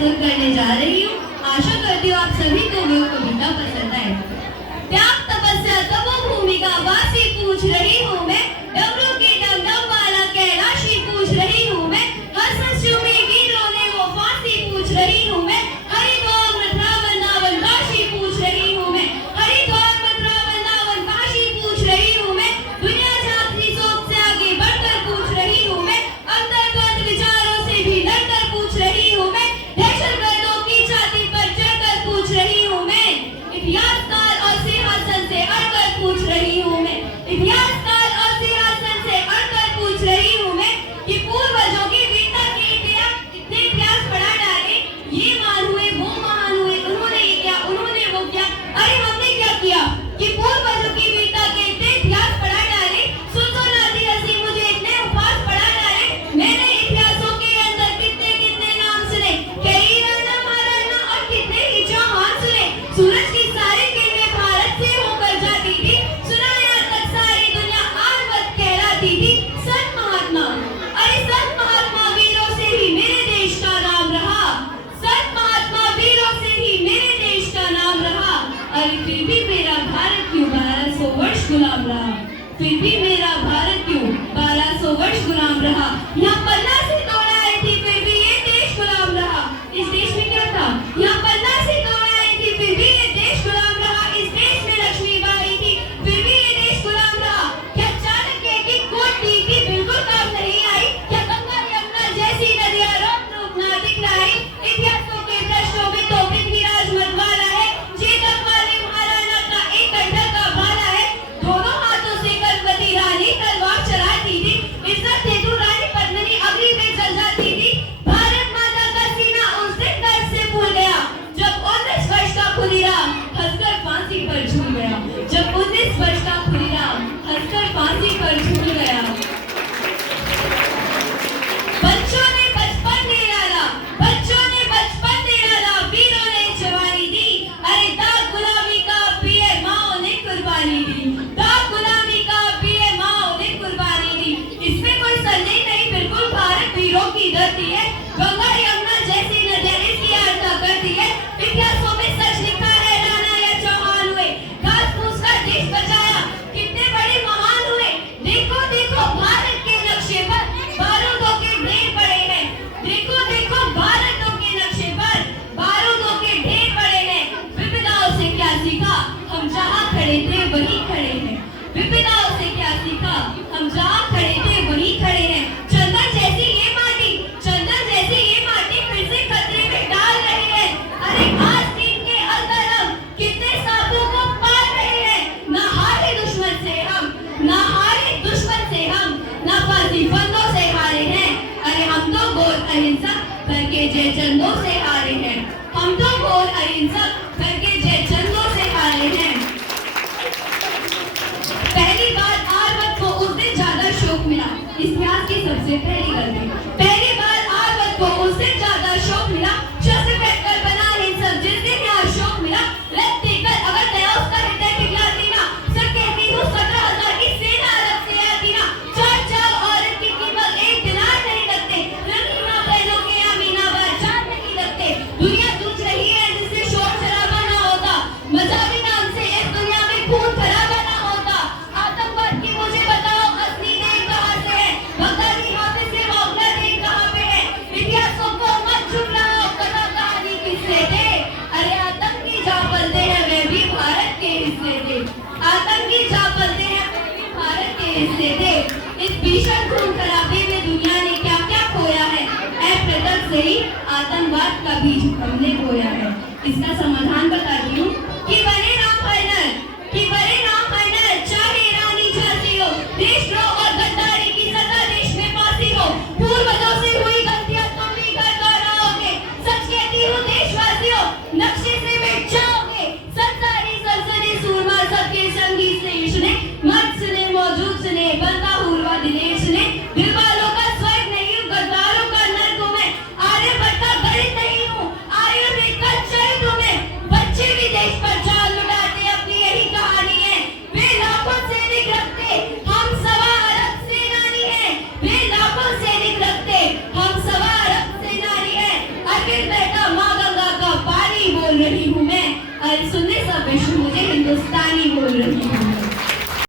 प्रस्तुत करने जा रही हूँ। आशा करती हूँ आप सभी को वो कविता पसंद आए। त्याग तपस्या तपोभूमिका वासी पूछ रही हूँ मैं, डमरू के डमडम वाला कैलाशी पूछ रही हूँ मैं, हंस चूमे वीरों ने वो फांसी पूछ रही हूँ मैं, हरिद्वार मथुरा वृंदावन काशी पूछ रही हूँ मैं, हरिद्वार मथुरा वृंदावन काशी पूछ रही हूँ मैं, दुनिया झांकती सोच से आगे बढ़कर पूछ रही हूँ मैं, अंतर्गत विचारों से भी लड़कर पूछ रही हूँ मैं, दहशतगर्दों की छाती पर चढ़कर पूछ रही हूँ मैं, इतिहासकार और सिंहासन से अड़कर पूछ रही हूँ मैं, इतिहासकार और सिंहासन से अड़कर पूछ रही हूँ मैं, कि पूर्वजों की वीरता के इतिहास कितने इतिहास पढ़ा डाले, ये महान हुए वो महान हुए, उन्होंने ये किया उन्होंने वो किया, अरे हमने क्या किया कि पूर्वजों की वीरता के इतने इतिहास पढ़ा डाले, सुनो नाती हंसी मुझे इतने उपहास पढ़ा डाले, मैंने इतिहासों के अंदर कितने कितने नाम सुने, कई राणा महाराणा और कितने ही चौहान सुने, सूरज की सारी किरणें भारत से होकर जाती थी, सुना यहाँ तक सारी दुनिया आर्वत कहलाती थी, संत महात्मा, अरे संत महात्मा वीरों से ही मेरे देश का नाम रहा, संत महात्मा वीरों से ही मेरे देश का नाम रहा, अरे फिर भी मेरा भारत क्यों 1200 वर्ष गुलाम रहा, फिर भी मेरा भारत क्यों 1200 वर्ष गुलाम रहा, यहाँ पन्ना से दौड़ आई थी फिर भी ये देश गुलाम रहा, इस देश में क्या था, यहाँ पन्ना से दौड़ आई थी फिर भी ये देश गुलाम रहा, इस देश में लक्ष्मीबाई थी फिर भी ये देश गुलाम रहा, क्या चाणक्य की कोटि की बिल्कुल काम नहीं आई, क्या गंगा यमुना जैसी नदियां रूप ना दिखलाई, इतिहासों के प्रश्नों में तो पृथ्वीराज मतवाला है, चेतक वाले महाराणा का एक कंधा का भाला है, दोनों हाथों से गर्भवती रानी तलवार चलाती थी, इज्जत हेतु रानी पद्मिनी अग्नि में जल जाती थी, भारत माता का सीना उस दिन दर्द से फूल गया, जब 19 वर्ष का खुदीराम हंसकर फांसी पर झूल गया, जब 19 वर्ष का खुदीराम हंसकर फांसी पर झूल गया। बच्चों ने बचपन दे डाला, बच्चों ने बचपन दे डाला, वीरों ने जवानी दी, अरे दाग गुलामी का पिए माओ ने कुर्बानी दी, दाग गुलामी का पिए माओ ने कुर्बानी दी, इसमें कोई संदेह नहीं, बिल्कुल भारत वीरों की धरती है, गंगा यमुना जैसी नदियां इसकी आस्था करती है, इतिहासों में सच लिखा है राणा या चौहान हुए, घास फूस का देश बचाया, कितने बड़े महान हुए, देखो देखो भारत के नक्शे पर बारूदों के ढेर पड़े हैं, देखो देखो भारतों के नक्शे पर बारूदों के ढेर पड़े हैं, विपदाओं से क्या सीखा, हम जहाँ खड़े थे वहीं खड़े हैं, विपदाओं से क्या सीखा, हम जहाँ खड़े थे वहीं खड़े हैं, चंदन जैसी ये माटी, चंदन जैसी ये माटी फिर से खतरे में डाल रही है, अरे आज दिन के अंदर हम कितने सांपों को पाल रहे हैं, ना हारे दुश्मन से हम, ना हारे दुश्मन से हम, ना फांसी फंदों से हारे हैं, अरे हम तो घोर अहिंसक करके जय चंदों से हारे हैं, हम तो घोर अहिंसक करके जय चंदों से हारे हैं। पहली बार आर्वत को उस दिन ज्यादा शोक मिला, इतिहास की सबसे पहली गलती, पहली बार आर्वत को उस दिन ज्यादा शोक मिला, शस्त्र फेंककर बना हिंसक जिस दिन यहाँ शोक मिला, रक्त देकर अगर दया उसका हृदय पिघलाती ना, सच कहती हूँ 17,000 की सेना अलग से आती ना, चार औरत की कीमत 1 दिनार नहीं लगते, रंगीना पहनों के अमीनाबाद जान नहीं लगते, दुनिया जूझ रही है जिससे शोर शराबा ना होता, मजहबी नाम से इस दुनिया में खून खराबा ना होता, आतंकवाद की मुझे बताओ असली देश कहाँ से है, बगदादी हाफिज से मौला देश कहाँ पे है, इतिहासों को मत झुमलाओ, कथा कहानी किससे थे, अरे आतंकी जहाँ पलते हैं वे भी भारत के हिस्से थे, आतंकी जहाँ पलते हैं वे भी भारत के हिस्से थे, इस भीषण खून खराबे में दुनिया ने क्या क्या खोया है, तक से ही आतंकवाद का बीज हमने बोया है, इसका समाधान बताती हूँ कि बने राम फाइनल, कि बने राम फाइनल, चाहे रानी झांसी हो, देशद्रोह और गद्दारी की सजा देश में फांसी हो, पूर्वजों से हुई गलतियां तुम भी कर दोहराओगे, सच कहती हूँ देशवासियों, नक्शे से मिट जाओगे, संसारी सनसनी सूरमा सबके संगी से इश्ने, मर्द सुने मौजूद सुने, बनता हुआ दिनेश ने, दिल वालों का स्वर्ग नहीं हूँ, गद्दारों का नर्क हूँ मैं, आर्यभट्ट का गणित नहीं हूँ, आयुर्वेद का चरित्र हूँ मैं, बच्चे भी और सुनने